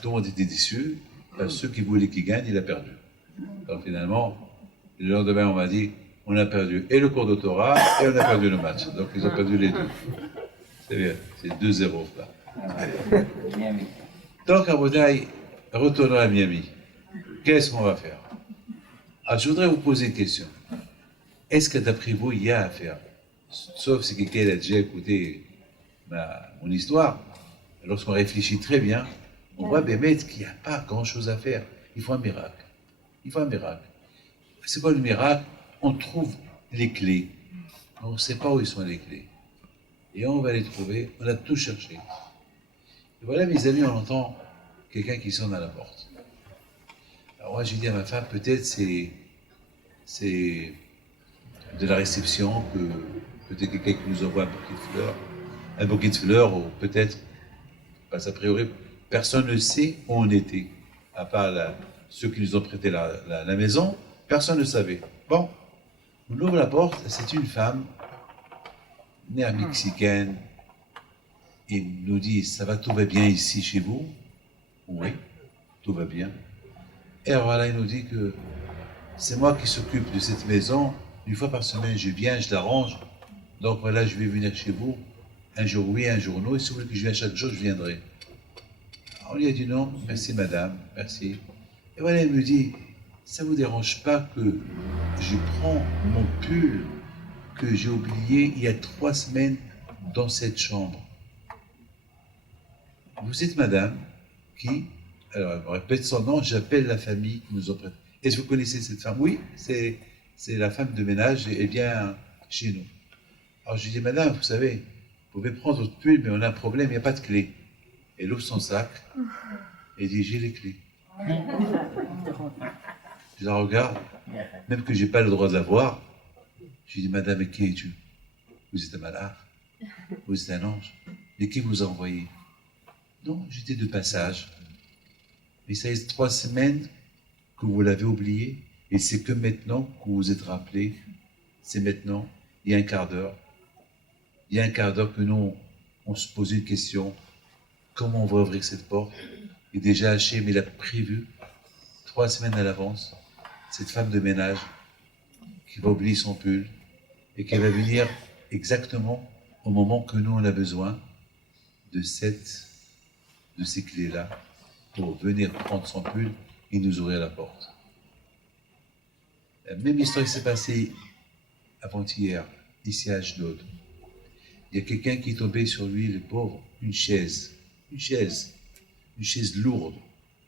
tout le monde était déçu, parce que ceux qui voulaient qu'il gagne, il a perdu. Donc finalement, le lendemain, on m'a dit, on a perdu et le cours de Torah, et on a perdu le match. Donc ils ont perdu les deux. C'est bien, c'est 2-0 là. Donc à Boudaï, retournons à Miami. Qu'est-ce qu'on va faire? Alors, je voudrais vous poser une question. Est-ce que d'après vous, il y a à faire? Sauf si quelqu'un a déjà écouté mon histoire. Lorsqu'on réfléchit très bien, on voit qu'il n'y a pas grand-chose à faire. Il faut un miracle. Il faut un miracle. C'est quoi le miracle? On trouve les clés. On ne sait pas où sont les clés. Et on va les trouver. On a tout cherché. Et voilà, mes amis, on entend quelqu'un qui sonne à la porte. Alors moi, j'ai dit à ma femme, peut-être c'est de la réception, peut-être quelqu'un qui nous envoie un bouquet de fleurs, ou peut-être, parce qu'a priori, personne ne sait où on était, à part ceux qui nous ont prêté la maison, personne ne savait. Bon, on ouvre la porte, c'est une femme, née mexicaine, et nous dit, ça va, tout va bien ici chez vous? Oui, tout va bien. Et alors là, il nous dit que c'est moi qui s'occupe de cette maison. Une fois par semaine, je viens, je l'arrange. Donc voilà, je vais venir chez vous. Un jour oui, un jour non. Et si vous voulez que je vienne chaque jour, je viendrai. Alors, on lui a dit non, merci madame, merci. Et voilà, il me dit, ça ne vous dérange pas que je prends mon pull que j'ai oublié il y a 3 semaines dans cette chambre? Vous êtes madame qui, alors elle me répète son nom, j'appelle la famille qui nous ont prêté. Est-ce que vous connaissez cette femme? Oui, c'est la femme de ménage et vient chez nous. Alors je lui dis, madame, vous savez, vous pouvez prendre votre pull, mais on a un problème, il n'y a pas de clé. Elle ouvre son sac et dit, j'ai les clés. Je la regarde, même que je n'ai pas le droit d'avoir. Je lui dis, madame, et qui es-tu? Vous êtes un malheur, vous êtes un ange. Mais qui vous a envoyé? Non, j'étais de passage. Mais ça fait 3 semaines que vous l'avez oublié, et c'est que maintenant que vous vous êtes rappelé, c'est maintenant, il y a un quart d'heure. Il y a un quart d'heure que nous, on se posait une question, comment on va ouvrir cette porte? Et déjà Hachem, il a prévu 3 semaines à l'avance, cette femme de ménage qui va oublier son pull et qui va venir exactement au moment que nous, on a besoin de ces clés-là pour venir prendre son pull et nous ouvrir la porte. La même histoire qui s'est passée avant-hier, ici à Ashdod. Il y a quelqu'un qui est tombé sur lui, le pauvre, une chaise lourde,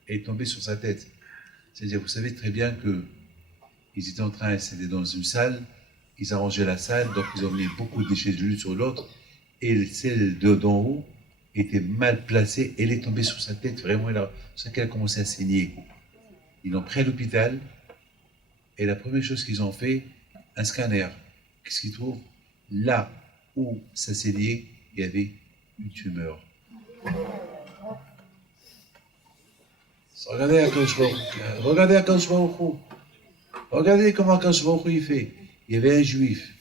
et est tombée sur sa tête. C'est-à-dire, vous savez très bien qu'ils étaient en train, c'était dans une salle, ils arrangeaient la salle, donc ils ont mis beaucoup de chaises l'une sur l'autre, et celle d'en haut était mal placée, elle est tombée sur sa tête, vraiment, c'est ça qu'elle a commencé à saigner. Ils l'ont pris à l'hôpital, et la première chose qu'ils ont fait, un scanner. Qu'est-ce qu'ils trouvent? Là où ça saignait, il y avait une tumeur. Regardez Akadosh Baruch Hu. Regardez comment Akadosh Baruch Hu il fait. Il y avait un juif,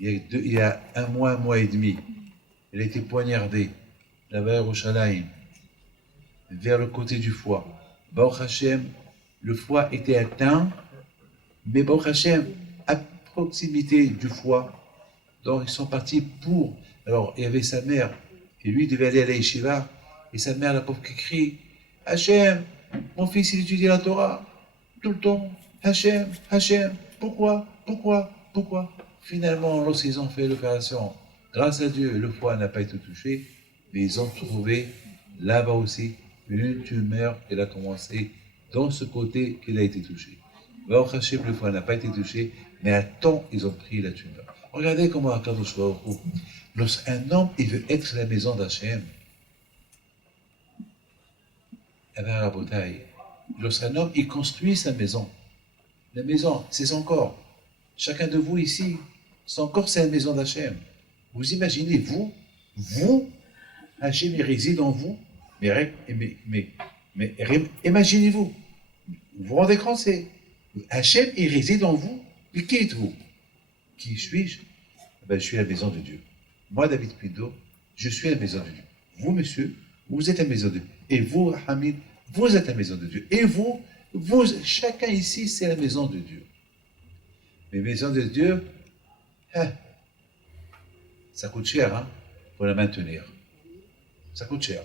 il y a un mois et demi, il a été poignardé, là-bas à Yerushalayim, vers le côté du foie. Baruch Hashem, le foie était atteint, mais Baruch Hashem, à proximité du foie, Donc ils sont partis pour. Alors il y avait sa mère, et lui devait aller à la yeshiva, et sa mère, la pauvre, qui crie Hachem, mon fils il étudie la Torah, tout le temps. Hachem, Hachem, pourquoi? Finalement, lorsqu'ils ont fait l'opération, grâce à Dieu, le foie n'a pas été touché, mais ils ont trouvé là-bas aussi une tumeur qui a commencé dans ce côté qu'il a été touché. Baruch Hashem, le foie n'a pas été touché, mais à temps, ils ont pris la tumeur. Regardez comment Akadosh Baruch Hu, lorsqu'un homme il veut être la maison d'Hachem, eh bien, Rabotai, lorsqu'un homme il construit sa maison, la maison, c'est son corps. Chacun de vous ici, son corps, c'est la maison d'Hachem. Vous imaginez, vous, Hachem, il réside en vous, mais imaginez-vous, vous vous rendez compte, c'est Hachem, il réside en vous, mais qui êtes-vous? Qui suis-je? Ben, je suis la maison de Dieu. Moi, David Pido, je suis la maison de Dieu. Vous, monsieur, vous êtes la maison de Dieu. Et vous, Hamid, vous êtes la maison de Dieu. Et vous, chacun ici, c'est la maison de Dieu. Mais maison de Dieu, ça coûte cher, hein, pour la maintenir. Ça coûte cher.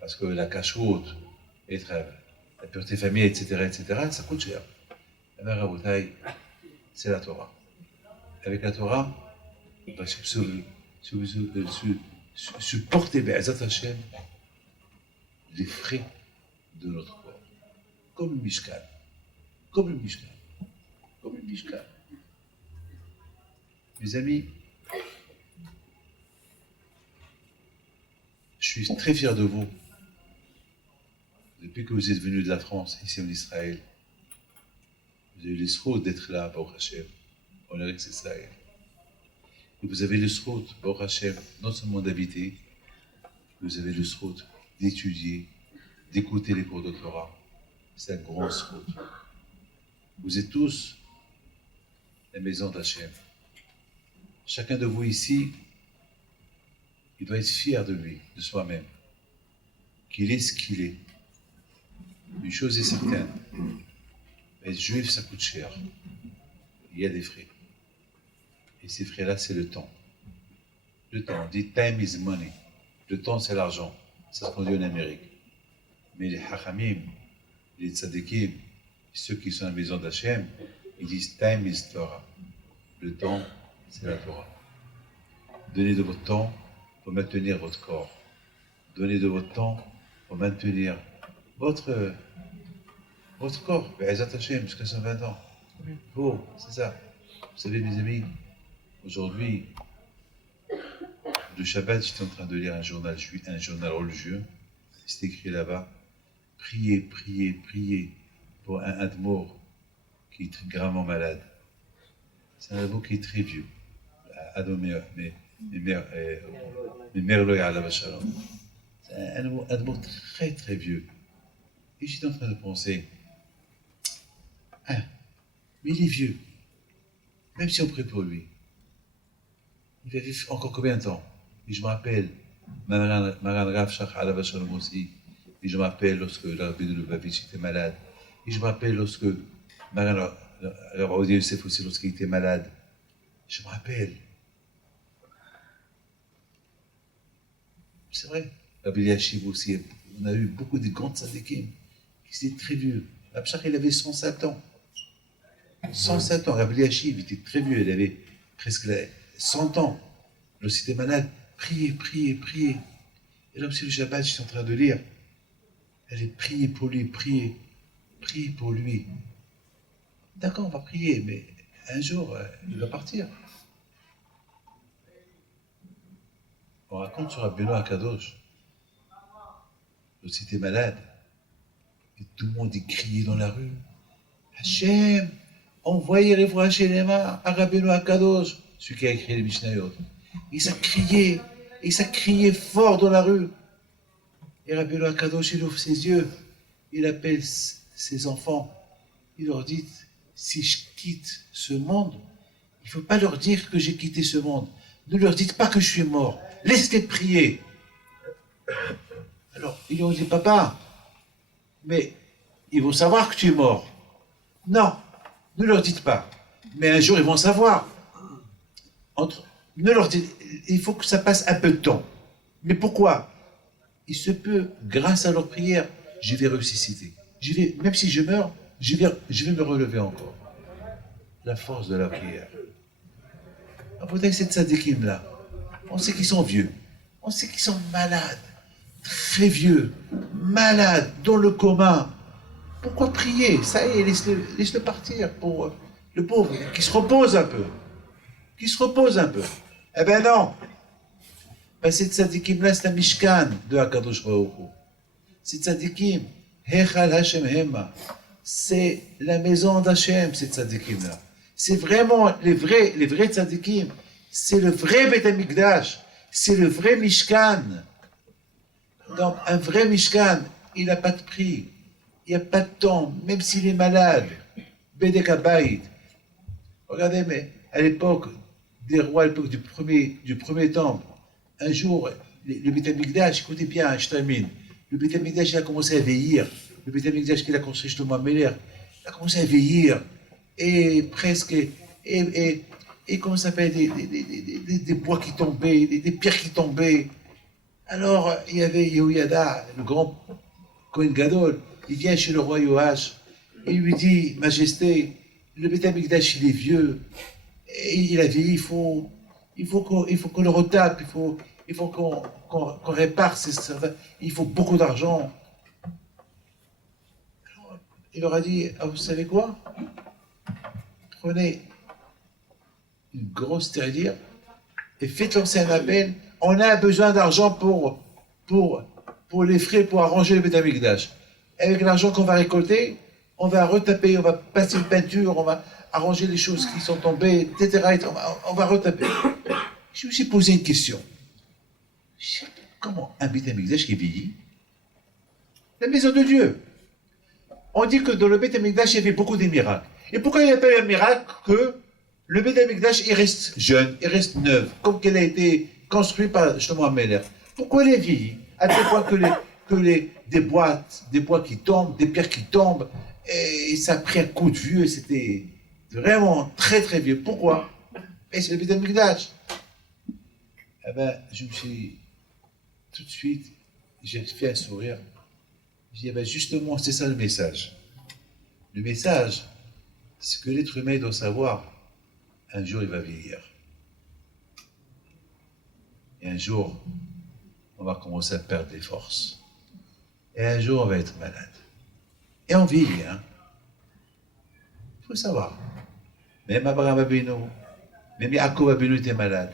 Parce que la cache-route, la pureté famille, etc., ça coûte cher. La mère Rabotai, c'est la Torah. Avec la Torah, on va supporter Be'ezat Hashem les frais de notre corps. Comme le Mishkan. Mes amis, je suis très fier de vous. Depuis que vous êtes venus de la France, ici en Israël, vous avez le srout d'être là, Baruch Hashem, en Eretz Israël. Et vous avez le srout, Baruch Hashem, non seulement d'habiter, vous avez le srout d'étudier, d'écouter les cours de Torah. C'est un grand srout. Vous êtes tous la maison d'Hachem. Chacun de vous ici, il doit être fier de lui, de soi-même, qu'il est ce qu'il est. Une chose est certaine, être juif, ça coûte cher. Il y a des frais. Et ces frais-là, c'est le temps. Le temps, on dit time is money. Le temps, c'est l'argent. Ça se produit en Amérique. Mais les hachamim, les tzadikim, ceux qui sont à la maison d'Hachem, ils disent time is Torah. Le temps, c'est la Torah. Donnez de votre temps pour maintenir votre corps. Donnez de votre temps pour maintenir votre corps. Be'ezat Hashem, jusqu'à 120 ans. Oh, c'est ça. Vous savez, mes amis, aujourd'hui, le Shabbat, j'étais en train de lire un journal religieux. C'est écrit là-bas. Priez pour un admour qui est gravement malade. C'est un admour qui est très vieux. C'est un admour très très vieux. Et j'étais en train de penser, mais il est vieux. Même si on prie pour lui, il va vivre encore combien de temps? Et je me rappelle, Maran Rav Shach Alav Shalom aussi. Et je me rappelle lorsque le Rabbi de Lubavitch était malade. Et je me rappelle lorsque Maran Rav Odia Yosef aussi, lorsqu'il était malade. Je me rappelle. C'est vrai. Rabbi Yashiv aussi. On a eu beaucoup de grands tzadikim qui étaient très vieux. Rav Shach, il avait 107 ans. 107 ans. Rabbi Yashiv était très vieux. Il avait presque 100 ans. Lorsqu'il était malade, priez. Et là aussi, le Shabbat, j'étais en train de lire. Elle est prier pour lui, prier pour lui. D'accord, on va prier, mais un jour, il va partir. On raconte sur Rabbeinu Akadosh. Lorsqu'il était malade, et tout le monde y criait dans la rue. Hachem, envoyez les voix Shelema à Rabbeinu Akadosh, celui qui a écrit les Mishnayot. Et ça criait fort dans la rue. Et Rabbeinu Akadosh, il ouvre ses yeux, il appelle ses enfants, il leur dit, si je quitte ce monde, il ne faut pas leur dire que j'ai quitté ce monde. Ne leur dites pas que je suis mort. Laissez-les prier. Alors, ils lui ont dit, papa, mais ils vont savoir que tu es mort. Non, ne leur dites pas. Mais un jour, ils vont savoir. Ne leur dites, il faut que ça passe un peu de temps. Mais pourquoi? Il se peut, grâce à leur prière, je vais ressusciter. Même si je meurs, je vais me relever encore. La force de la prière. Après, ces tzadikim-là, on sait qu'ils sont vieux. On sait qu'ils sont malades. Très vieux. Malades, dans le coma. Pourquoi prier? Ça y est, laisse-le partir pour le pauvre, qui se repose un peu. Qui se repose un peu. Eh ben non. Ben, ces tzadikim-là, c'est un mishkan de Hakadosh Baruch Hu. Ces tzadikim, Hechal Hashem Hema. C'est la maison d'Hachem, ces tzadikim-là. C'est vraiment les vrais tzadikim. C'est le vrai Beth Amikdash. C'est le vrai mishkan. Donc, un vrai mishkan, il n'a pas de prix. Il n'y a pas de temps, même s'il est malade. Bedek Habayit. Regardez, mais à l'époque des rois, à l'époque du premier temple, un jour, le Beth Amikdash, écoutez bien, je termine. Le Beth Amikdash, il a commencé à vieillir. Le Beth Amikdash qu'il a construit chez Thomas Meller, il a commencé à vieillir. Et presque, et comment ça s'appelle, des bois qui tombaient, des pierres qui tombaient. Alors, il y avait Yehoyada, le grand Kohen Gadol, il vient chez le roi Yoash, et il lui dit, Majesté, le Beth Amikdash, il est vieux, et il a vieilli, il faut qu'on le retape, il faut qu'on répare il faut beaucoup d'argent. Il leur a dit, ah, vous savez quoi? Prenez une grosse tirelire et faites lancer un appel. On a besoin d'argent pour les frais, pour arranger le Beth Amikdash. Avec l'argent qu'on va récolter, on va retaper, on va passer une peinture, on va arranger les choses qui sont tombées, etc. On va retaper. Je me suis posé une question. Comment un Beth Amikdash qui vieillit? La maison de Dieu. On dit que dans le Beth Amikdash, il y avait beaucoup de miracles. Et pourquoi il n'y a pas eu un miracle que le Beth Amikdash, il reste jeune, il reste neuf, comme qu'elle a été construite par Shlomo Meller? Pourquoi il est vieilli? À tel point des bois qui tombent, des pierres qui tombent, et ça a pris un coup de vieux, c'était vraiment très très vieux. Pourquoi? Et c'est le Beth Amikdash. Eh ben, je me suis tout de suite, j'ai fait un sourire. J'ai dit, eh ben justement, c'est ça le message. Le message, c'est que l'être humain doit savoir, un jour il va vieillir. Et un jour, on va commencer à perdre des forces. Et un jour, on va être malade. Et on vieillit, hein. Il faut savoir. Même Abraham Abinu, même Yaakov Abinu était malade.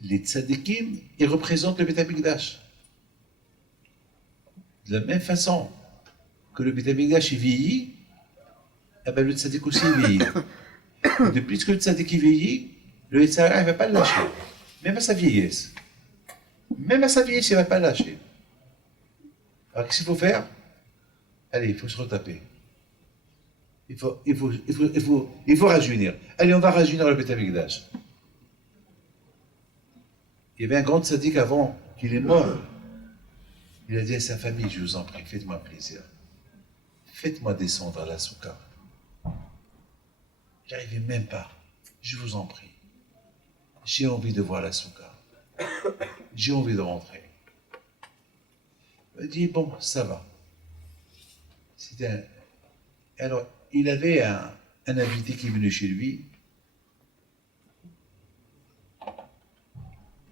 Les tzadikim, ils représentent le Beth Amikdash. De la même façon que le Beth Amikdash est vieilli, eh ben le tzadik aussi vieillit. Et depuis que le tzadik vieillit, le Yetzirah ne va pas le lâcher. Même à sa vieillesse. Même à sa vieillesse, il ne va pas le lâcher. Alors qu'est-ce qu'il faut faire? Allez, il faut se retaper. Il faut rajeunir. Allez, on va rajeunir le Beth Amikdash. Il y avait un grand tzaddik avant qu'il est mort. Il a dit à sa famille, je vous en prie, faites-moi plaisir. Faites-moi descendre à la soukha. J'arrivais même pas. Je vous en prie. J'ai envie de voir la soukha. J'ai envie de rentrer. Il m'a dit, bon, ça va. Alors, il avait un invité qui est venu chez lui.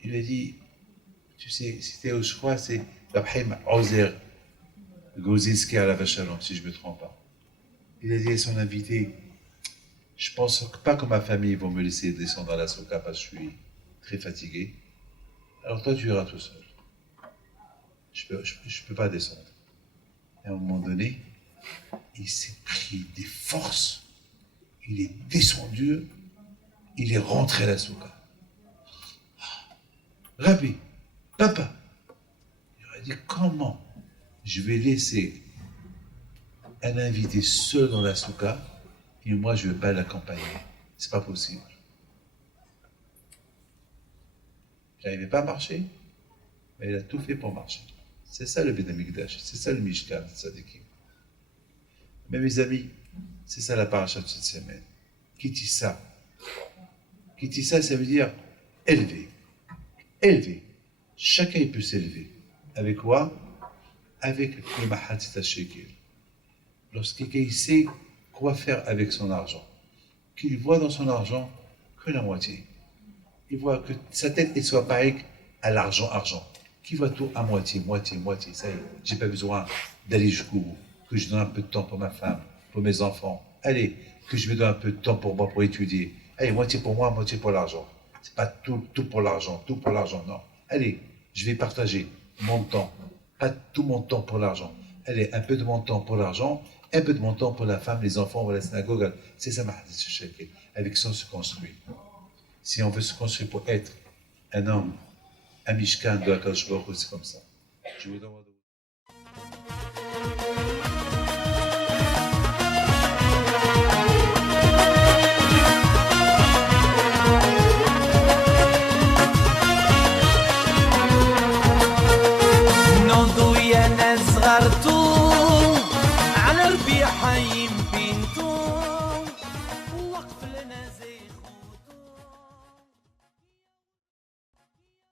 Il a dit, tu sais, c'était, je crois, c'est Rabhaim Ozer Goziski à la Vachalon, si je ne me trompe pas. Il a dit à son invité, je ne pense pas que ma famille va me laisser descendre à la soukha parce que je suis très fatigué. Alors toi, tu iras tout seul. Je peux pas descendre. Et à un moment donné, il s'est pris des forces. Il est descendu. Il est rentré à la soukha. Rabbi, papa, il aurait dit, comment je vais laisser un invité seul dans la soukha et moi je ne vais pas l'accompagner? C'est pas possible. J'arrivais pas à marcher, mais il a tout fait pour marcher. C'est ça le Beth Amikdash, c'est ça le Mishkan, Tzadikim. Mais mes amis, C'est ça la paracha de cette semaine. Kitissa. Kitissa, ça veut dire élever. Élever. Chacun peut s'élever. Avec quoi? Avec le mahatzita shekel. Lorsque quelqu'un sait quoi faire avec son argent, qu'il voit dans son argent que la moitié. Il voit que sa tête ne soit pareille à l'argent, qui voit tout à moitié, ça y est, j'ai pas besoin d'aller jusqu'au bout, que je donne un peu de temps pour ma femme, pour mes enfants, allez, que je me donne un peu de temps pour moi, pour étudier, allez, moitié pour moi, moitié pour l'argent, c'est pas tout pour l'argent, non, allez, je vais partager mon temps, pas tout mon temps pour l'argent, allez, un peu de mon temps pour l'argent, un peu de mon temps pour la femme, les enfants, pour la synagogue, c'est ça, avec ça on se construit. Si on veut se construire pour être un homme, un mishkan de Akadosh Baruch Hu, c'est comme ça. Je vous demande. Non, tu